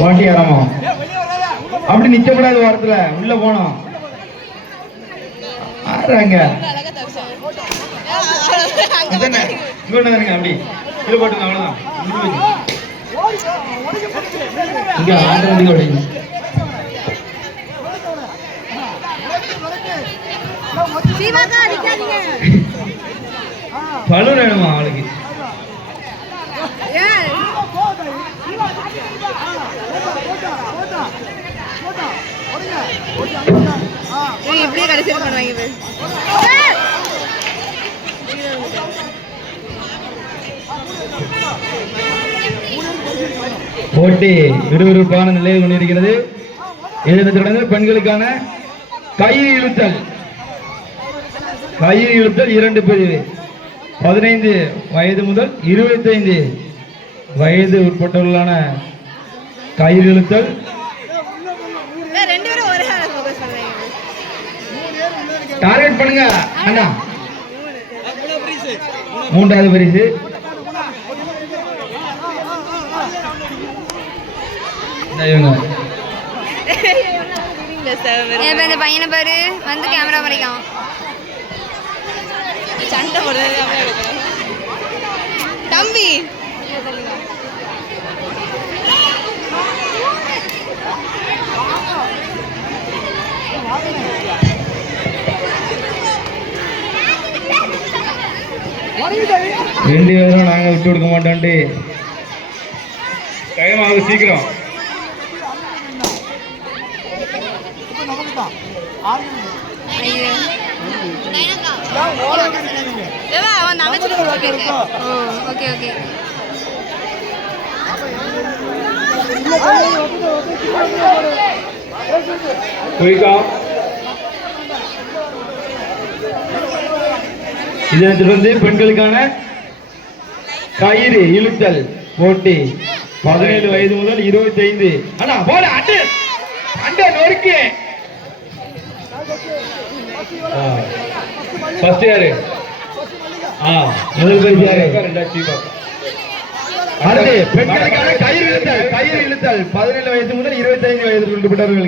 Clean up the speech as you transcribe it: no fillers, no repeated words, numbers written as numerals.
வாட்டியாரமா அப்படி நிக்க கூடாது, வாரத்துல உள்ள போனோம். ஆறாங்க அப்படி இது போட்டுங்க, அவ்வளவுதான். இங்க ஆண்டு பலூன் வேணுமா அவளுக்கு? இப்படியே கடைசி பண்ணுவாங்க. போட்டி விறுவிறுப்பான நிலையில் கொண்டிருக்கிறது. இதனைத் தொடர்ந்து பெண்களுக்கான கயிறு இழுத்தல். கயிறு இழுத்தல் 2 பிரிவு, 15 வயது முதல் 25 வயது உட்பட்டவர்களான கயிறு இழுத்தல். டார்கெட் பண்ணுங்க அண்ணா. 3வது பரிசு. இந்த பையனை பாரு, வந்து கேமரா பண்ணிக்கான். சண்டை போடுறது தம்பி. ரெண்டு பேரும் நாங்க விட்டு கொடுக்க மாட்டோம். டைம் ஆகுது, சீக்கிரம். இதனைத் தொடர்ந்து பெண்களுக்கான கயிறு இழுத்தல் போட்டி 17 வயது முதல் 25. அண்ணா போட அண்டு அண்டை நொறுக்கி. ஃபர்ஸ்ட் யாரு? முதல் பரிசு யாரு? அடுத்து பெண்களுக்கான கயிறு இழுத்தல். 17 வயது முதல் 25 வயது உட்பட்டவர்கள்